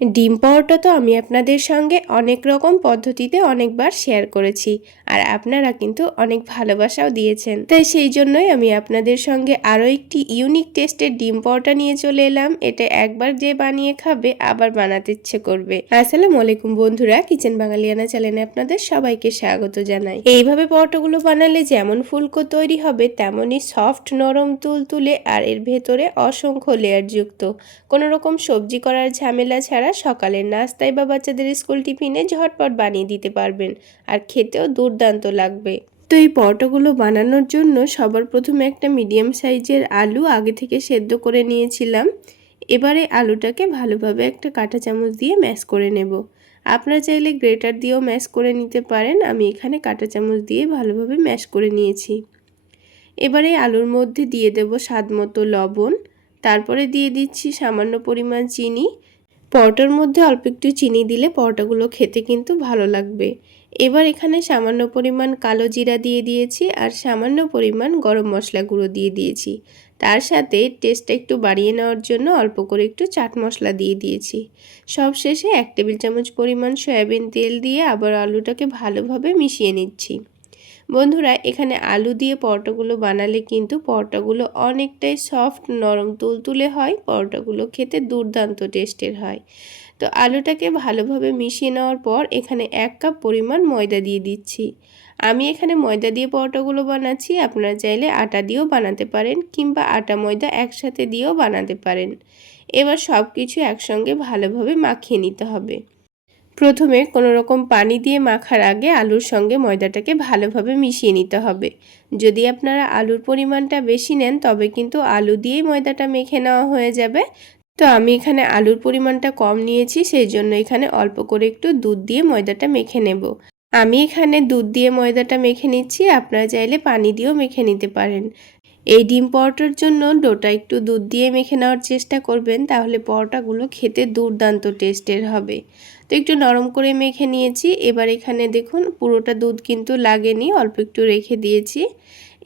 ডিম পাওয়াটা তো আমি আপনাদের সঙ্গে অনেক রকম পদ্ধতিতে অনেকবার শেয়ার করেছি। আর আপনারা কিন্তু অনেক ভালোবাসাও দিয়েছেন। তাই সেই জন্যই আমি আপনাদের সঙ্গে আরও একটি ইউনিক টেস্টের ডিম পাওয়াটা নিয়ে চলে এলাম। এটা একবার যে বানিয়ে খাবে, আবার বানাতে ইচ্ছে করবে। আসসালামু আলাইকুম বন্ধুরা কিচেন বাঙালিয়ানা চ্যানেলে আপনাদের সবাইকে স্বাগত জানাই। এইভাবে পরোটাগুলো বানালে যেমন ফুলকো তৈরি হবে, তেমনই সফট নরম তুল তুলে আর এর ভেতরে অসংখ্য লেয়ার যুক্ত। কোনো রকম সবজি করার ঝামেলা ছাড়া সকালের নাস্তায় বা বাচ্চাদের স্কুল টিফিনে ঝটপট বানিয়ে দিতে পারবেন, আর খেতেও দুর্দান্ত লাগবে। তো এই পরোটাগুলো বানানোর জন্য সবার প্রথমে একটা মিডিয়াম সাইজের আলু আগে থেকে সেদ্ধ করে নিয়েছিলাম। এবারে আলুটাকে ভালোভাবে একটা কাঁটা চামচ দিয়ে ম্যাশ করে নেব। আপনারা চাইলে গ্রেটার দিয়েও ম্যাশ করে নিতে পারেন, আমি এখানে কাঁটা চামচ দিয়ে ভালোভাবে ম্যাশ করে নিয়েছি। এবারে আলুর মধ্যে দিয়ে দেব স্বাদ মতো লবণ, তারপরে দিয়ে দিচ্ছি সামান্য পরিমাণ চিনি পরোটার মধ্যে অল্প একটু চিনি দিলে পরোটাগুলো খেতে কিন্তু ভালো লাগবে। এবার এখানে সামান্য পরিমাণ কালো জিরা দিয়ে দিয়েছি আর সামান্য পরিমাণ গরম মশলা গুঁড়ো দিয়ে দিয়েছি। তার সাথে টেস্টটা একটু বাড়িয়ে নেওয়ার জন্য অল্প করে একটু চাট মশলা দিয়ে দিয়েছি। সব শেষে এক টেবিল চামচ পরিমাণ সয়াবিন তেল দিয়ে আবার আলুটাকে ভালোভাবে মিশিয়ে নিচ্ছি। বন্ধুরা, এখানে আলু দিয়ে পরোটাগুলো বানালে কিন্তু পরোটাগুলো অনেকটাই সফট নরম, তুলতুলে হয়। পরোটাগুলো খেতে দুর্দান্ত টেস্টের হয়। তো আলুটাকে ভালোভাবে মিশিয়ে নেওয়ার পর এখানে এক কাপ পরিমাণ ময়দা দিয়ে দিচ্ছি। আমি এখানে ময়দা দিয়ে পরোটাগুলো বানাচ্ছি। আপনারা চাইলে আটা দিয়েও বানাতে পারেন কিংবা আটা ময়দা একসাথে দিয়েও বানাতে পারেন। এবার সব কিছু একসঙ্গে ভালোভাবে মাখিয়ে নিতে হবে। প্রথমে কোনো রকম পানি দিয়ে মাখার আগে আলুর সঙ্গে ময়দাটাকে ভালোভাবে মিশিয়ে নিতে হবে। যদি আপনারা আলুর পরিমাণটা বেশি নেন, তবে কিন্তু আলু দিয়েই ময়দাটা মেখে নেওয়া হয়ে যাবে। তো আমি এখানে আলুর পরিমাণটা কম নিয়েছি, সেই জন্য এখানে অল্প করে একটু দুধ দিয়ে ময়দাটা মেখে নেব। আমি এখানে দুধ দিয়ে ময়দাটা মেখে নিচ্ছি, আপনারা চাইলে পানি দিয়েও মেখে নিতে পারেন। এই ডিম পরোটার জন্য ডোটা একটু দুধ দিয়ে মেখে নেওয়ার চেষ্টা করবেন, তাহলে পরোটাগুলো খেতে দুর্দান্ত টেস্টের হবে। তো একটু নরম করে মেখে নিয়েছি, এবার এখানে দেখুন পুরোটা দুধ কিন্তু লাগেনি, অল্প একটু রেখে দিয়েছি।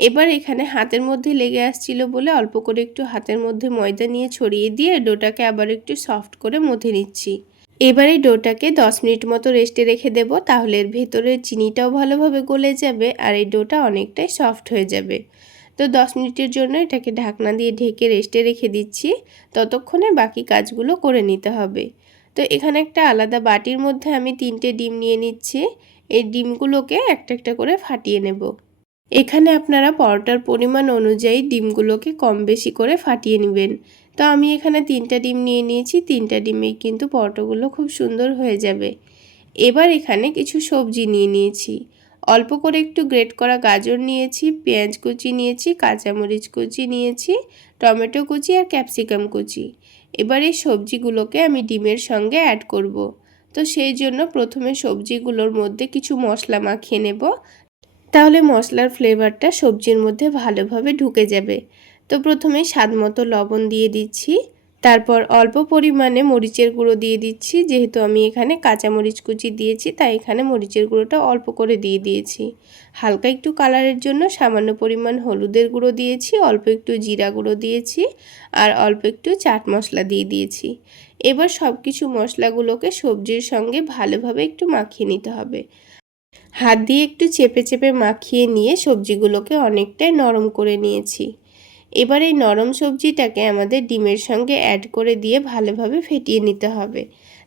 এবার এখানে হাতের মধ্যে লেগে আসছিল বলে অল্প করে একটু হাতের মধ্যে ময়দা নিয়ে ছড়িয়ে দিয়ে ডোটাকে আবার একটু সফট করে মধে নিচ্ছি। এবার ডোটাকে দশ মিনিট মতো রেস্টে রেখে দেব, তাহলে এর ভেতরের চিনিটাও ভালোভাবে গলে যাবে আর এই ডোটা অনেকটাই সফট হয়ে যাবে। তো দশ মিনিটের জন্য এটাকে ঢাকনা দিয়ে ঢেকে রেস্টে রেখে দিচ্ছি। ততক্ষণে বাকি কাজগুলো করে নিতে হবে। তো এখানে একটা আলাদা বাটির মধ্যে আমি তিনটে ডিম নিয়ে নিচ্ছি। এই ডিমগুলোকে একটা একটা করে ফাটিয়ে নেব। এখানে আপনারা পরোটার পরিমাণ অনুযায়ী ডিমগুলোকে কম বেশি করে ফাটিয়ে নেবেন। তো আমি এখানে তিনটা ডিম নিয়ে নিয়েছি। তিনটা ডিমেই কিন্তু পরোটাগুলো খুব সুন্দর হয়ে যাবে। এবার এখানে কিছু সবজি নিয়ে নিয়েছি। অল্প করে একটু গ্রেট করা গাজর নিয়েছি, পেঁয়াজ কুচি নিয়েছি, কাঁচামরিচ কুচি নিয়েছি, টমেটো কুচি আর ক্যাপসিকাম কুচি। এবার এই সবজিগুলোকে আমি ডিমের সঙ্গে অ্যাড করব। তো সেই জন্য প্রথমে সবজিগুলোর মধ্যে কিছু মশলা মাখিয়ে নেব। তাহলে মশলার ফ্লেভারটা সবজির মধ্যে ভালোভাবে ঢুকে যাবে। তো প্রথমে স্বাদ মতো লবণ দিয়ে দিচ্ছি। তারপর অল্প পরিমাণে মরিচের গুঁড়ো দিয়ে দিচ্ছি। যেহেতু আমি এখানে কাঁচা মরিচ কুচি দিয়েছি, তাই এখানে মরিচের গুঁড়োটা অল্প করে দিয়ে দিয়েছি। হালকা একটু কালারের জন্য সামান্য পরিমাণ হলুদের গুঁড়ো দিয়েছি, অল্প একটু জিরা গুঁড়ো দিয়েছি আর অল্প একটু চাট মশলা দিয়ে দিয়েছি। এবার সব কিছু মশলাগুলোকে সবজির সঙ্গে ভালোভাবে একটু মাখিয়ে নিতে হবে। হাত দিয়ে একটু চেপে চেপে মাখিয়ে নিয়ে সবজিগুলোকে অনেকটাই নরম করে নিয়েছি। এবার এই নরম সবজিটাকে আমাদের ডিমের সঙ্গে অ্যাড করে দিয়ে ভালোভাবে ফেটিয়ে নিতে হবে।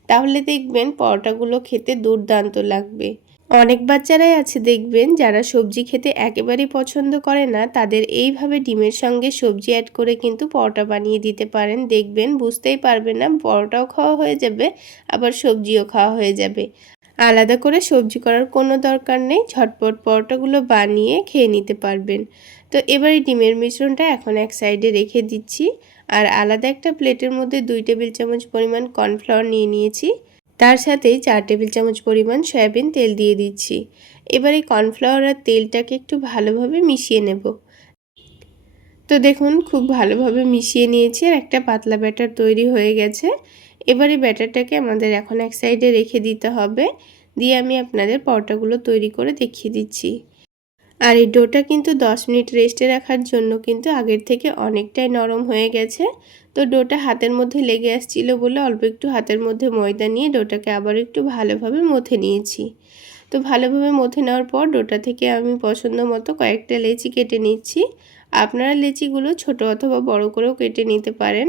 তাহলে দেখবেন পরোটাগুলো খেতে দুর্দান্ত লাগবে। অনেক বাচ্চারাই আছে দেখবেন যারা সবজি খেতে একেবারেই পছন্দ করে না, তাদের এইভাবে ডিমের সঙ্গে সবজি অ্যাড করে কিন্তু পরোটা বানিয়ে দিতে পারেন। দেখবেন বুঝতেই পারবে না, পরোটাও খাওয়া হয়ে যাবে, আবার সবজিও খাওয়া হয়ে যাবে। আলাদা করে সবজি করার কোনো দরকার নেই। ঝটপট পরোটাগুলো বানিয়ে খেয়ে নিতে পারবেন। তো এবার এই ডিমের মিশ্রণটা এখন এক সাইডে রেখে দিচ্ছি। আর আলাদা একটা প্লেটের মধ্যে দুই টেবিল চামচ পরিমাণ কর্নফ্লাওয়ার নিয়ে নিয়েছি। তার সাথেই চার টেবিল চামচ পরিমাণ সয়াবিন তেল দিয়ে দিচ্ছি। এবার এই কর্নফ্লাওয়ার আর তেলটাকে একটু ভালোভাবে মিশিয়ে নেব। তো দেখুন, খুব ভালোভাবে মিশিয়ে নিয়েছি আর একটা পাতলা ব্যাটার তৈরি হয়ে গেছে। এবারে ব্যাটারটাকে আমাদের এখন এক সাইডে রেখে দিতে হবে। দিয়ে আমি আপনাদের পরোটাগুলো তৈরি করে দেখিয়ে দিচ্ছি। আর এই ডোটা কিন্তু 10 মিনিট রেস্টে রাখার জন্য কিন্তু আগের থেকে অনেকটাই নরম হয়ে গেছে। তো ডোটা হাতের মধ্যে লেগে আসছিল বলে অল্প একটু হাতের মধ্যে ময়দা নিয়ে ডোটাকে আবার একটু ভালোভাবে মথে নিয়েছি। তো ভালোভাবে মথে নেওয়ার পর ডোটা থেকে আমি পছন্দ মতো কয়েকটা লেচি কেটে নিচ্ছি। আপনারা লেচিগুলো ছোট অথবা বড় করেও কেটে নিতে পারেন।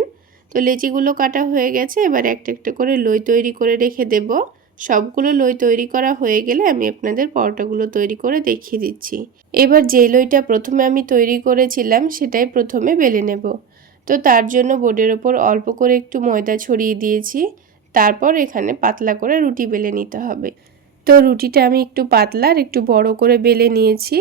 তো লেচিগুলো কাটা হয়ে গেছে, এবার একটা একটা করে লই তৈরি করে রেখে দেব। সবগুলো লই তৈরি করা হয়ে গেলে আমি আপনাদের পরোটাগুলো তৈরি করে দেখিয়ে দিচ্ছি। এবার যে লইটা প্রথমে আমি তৈরি করেছিলাম, সেটাই প্রথমে বেলে নেব। তো তার জন্য বোর্ডের ওপর অল্প করে একটু ময়দা ছড়িয়ে দিয়েছি। তারপর এখানে পাতলা করে রুটি বেলে নিতে হবে। তো রুটিটা আমি একটু পাতলা আর একটু বড় করে বেলে নিয়েছি।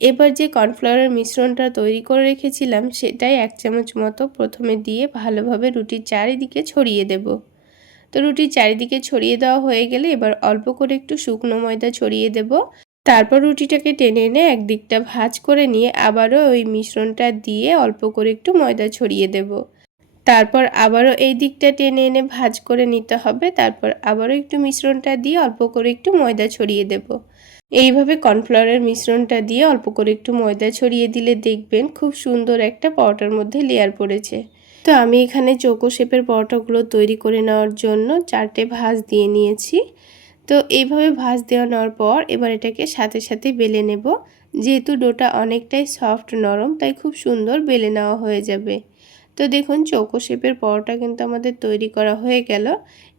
এবার যে কর্নফ্লাওয়ারের মিশ্রণটা তৈরি করে রেখেছিলাম, সেটাই এক চামচ মতো প্রথমে দিয়ে ভালোভাবে রুটির চারিদিকে ছড়িয়ে দেব। তো রুটির চারিদিকে ছড়িয়ে দেওয়া হয়ে গেলে এবার অল্প করে একটু শুকনো ময়দা ছড়িয়ে দেব। তারপর রুটিটাকে টেনে এনে একদিকটা ভাজ করে নিয়ে আবারও ওই মিশ্রণটা দিয়ে অল্প করে একটু ময়দা ছড়িয়ে দেব। তারপর আবারও এই দিকটা টেনে এনে ভাজ করে নিতে হবে। তারপর আবারও একটু মিশ্রণটা দিয়ে অল্প করে একটু ময়দা ছড়িয়ে দেব। এইভাবে কর্নফ্লাওয়ারের মিশ্রণটা দিয়ে অল্প করে একটু ময়দা ছড়িয়ে দিলে দেখবেন খুব সুন্দর একটা পরোটার মধ্যে লেয়ার পড়েছে। তো আমি এখানে চৌকো শেপের পরোটাগুলো তৈরি করে নেওয়ার জন্য চারটে ভাঁজ দিয়ে নিয়েছি। তো এইভাবে ভাঁজ দেওয়া নেওয়ার পর এবার এটাকে সাথে সাথে বেলে নেব। যেহেতু ডোটা অনেকটাই সফট নরম, তাই খুব সুন্দর বেলে নেওয়া হয়ে যাবে। তো দেখুন চৌকো শেপের পরোটা কিন্তু আমাদের তৈরি করা হয়ে গেল।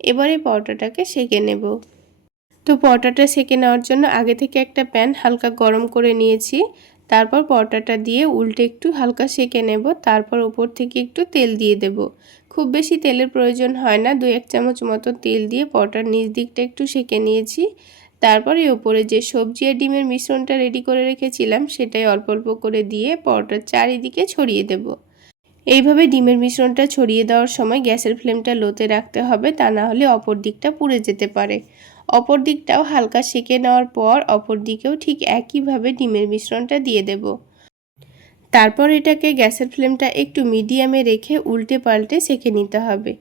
এবার পরোটাটাকে সেঁকে নেব। তো পরোটাটা সেঁকে নেওয়ার জন্য আগে থেকে একটা প্যান হালকা গরম করে নিয়েছি। তারপর পরোটাটা দিয়ে উল্টে একটু হালকা সেঁকে নেব। তারপর ওপর থেকে একটু তেল দিয়ে দেব। খুব বেশি তেলের প্রয়োজন হয় না। দুই এক চামচ মতো তেল দিয়ে পরোটার নিচ দিকটা একটু সেঁকে নিয়েছি। তারপরে ওপরে যে সবজি আর ডিমের মিশ্রণটা রেডি করে রেখেছিলাম, সেটাই অল্প অল্প করে দিয়ে পরোটার চারিদিকে ছড়িয়ে দেব। এইভাবে ডিমের মিশ্রণটা ছড়িয়ে দেওয়ার সময় গ্যাসের ফ্লেমটা লোতে রাখতে হবে। তা না হলে অপর দিকটা পুড়ে যেতে পারে। অপর দিকটাও হালকা সেঁকে নেওয়ার পর অপর দিকেও ঠিক একইভাবে ডিমের মিশ্রণটা দিয়ে দেব। তারপর এটাকে গ্যাসের ফ্লেমটা একটু মিডিয়ামে রেখে উল্টে পাল্টে সেঁকে নিতে হবে।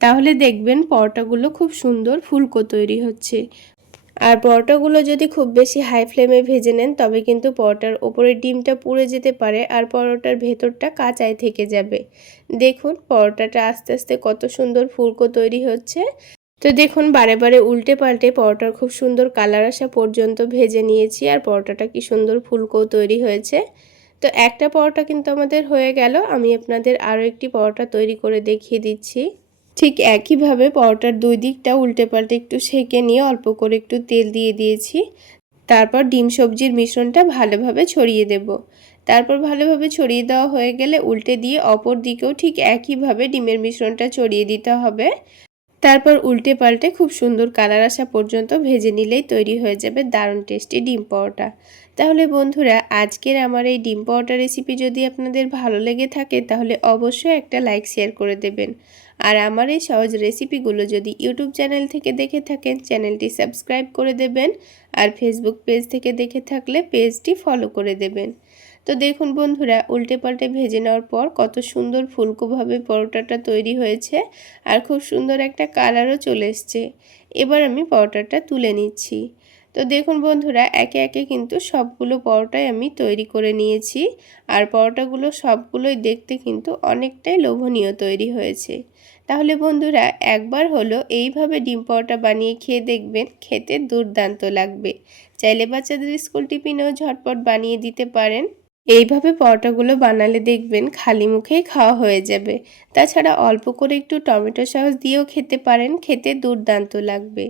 তাহলে দেখবেন পরোটাগুলো খুব সুন্দর ফুলকো তৈরি হচ্ছে। আর পরোটাগুলো যদি খুব বেশি হাই ফ্লেমে ভেজে নেন, তবে কিন্তু পরোটার ওপরের ডিমটা পুড়ে যেতে পারে আর পরোটার ভেতরটা কাঁচায় থেকে যাবে। দেখুন, পরোটাটা আস্তে আস্তে কত সুন্দর ফুলকো তৈরি হচ্ছে। তো দেখুন, বারে বারে উল্টে পাল্টে পরোটার খুব সুন্দর কালার আসা পর্যন্ত ভেজে নিয়েছি আর পরোটাটা কি সুন্দর ফুলকো তৈরি হয়েছে। তো একটা পরোটা কিন্তু আমাদের হয়ে গেল। আমি আপনাদের আরও একটি পরোটা তৈরি করে দেখিয়ে দিচ্ছি। ঠিক একইভাবে পরোটার দুই দিকটা উল্টে পাল্টে একটু সেঁকে নিয়ে অল্প করে একটু তেল দিয়ে দিয়েছি। তারপর ডিম সবজির মিশ্রণটা ভালোভাবে ছড়িয়ে দেব। তারপর ভালোভাবে ছড়িয়ে দেওয়া হয়ে গেলে উল্টে দিয়ে অপর দিকেও ঠিক একইভাবে ডিমের মিশ্রণটা ছড়িয়ে দিতে হবে। তারপর উল্টে পাল্টে খুব সুন্দর কালার আসা পর্যন্ত ভেজে নিলেই তৈরি হয়ে যাবে দারুণ টেস্টি ডিম পাওয়াটা তাহলে বন্ধুরা, আজকের আমার এই ডিম পাওয়াটা রেসিপি যদি আপনাদের ভালো লেগে থাকে, তাহলে অবশ্যই একটা লাইক শেয়ার করে দেবেন। আর আমার এই সহজ রেসিপিগুলো যদি ইউটিউব চ্যানেল থেকে দেখে থাকেন, চ্যানেলটি সাবস্ক্রাইব করে দেবেন। আর ফেসবুক পেজ থেকে দেখে থাকলে পেজটি ফলো করে দেবেন। তো দেখুন বন্ধুরা উল্টে পাল্টে ভেজে নেওয়ার পর কত সুন্দর ফুলকোভাবে পরোটাটা তৈরি হয়েছে আর খুব সুন্দর একটা কালারও চলে এসছে। এবার আমি পরোটাটা তুলে নিচ্ছি। তো দেখুন বন্ধুরা, একে একে কিন্তু সবগুলো পরোটাই আমি তৈরি করে নিয়েছি আর পরোটাগুলো সবগুলোই দেখতে কিন্তু অনেকটাই লোভনীয় তৈরি হয়েছে। তাহলে বন্ধুরা, একবার হলো এইভাবে ডিম পরোটা বানিয়ে খেয়ে দেখবেন, খেতে দুর্দান্ত লাগবে। চাইলে বাচ্চাদের স্কুল টিফিনেও ঝটপট বানিয়ে দিতে পারেন। এইভাবে পরোটাগুলো বানালে দেখবেন খালি মুখেই খাওয়া হয়ে যাবে। তাছাড়া অল্প করে একটু টমেটো সস দিয়েও খেতে পারেন, খেতে দুর্দান্ত লাগবে।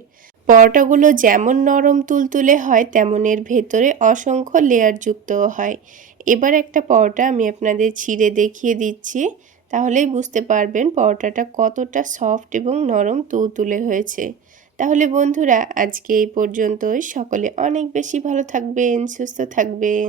পরোটাগুলো যেমন নরম তুলতুলে হয়, তেমন এর ভেতরে অসংখ্য লেয়ারযুক্তও হয়। এবার একটা পরোটা আমি আপনাদের ছিঁড়ে দেখিয়ে দিচ্ছি। তাহলেই বুঝতে পারবেন পরোটাটা কতটা সফট এবং নরম তুলতুলে হয়েছে। তাহলে বন্ধুরা, আজকে এই পর্যন্তই। সকলে অনেক বেশি ভালো থাকবেন, সুস্থ থাকবেন।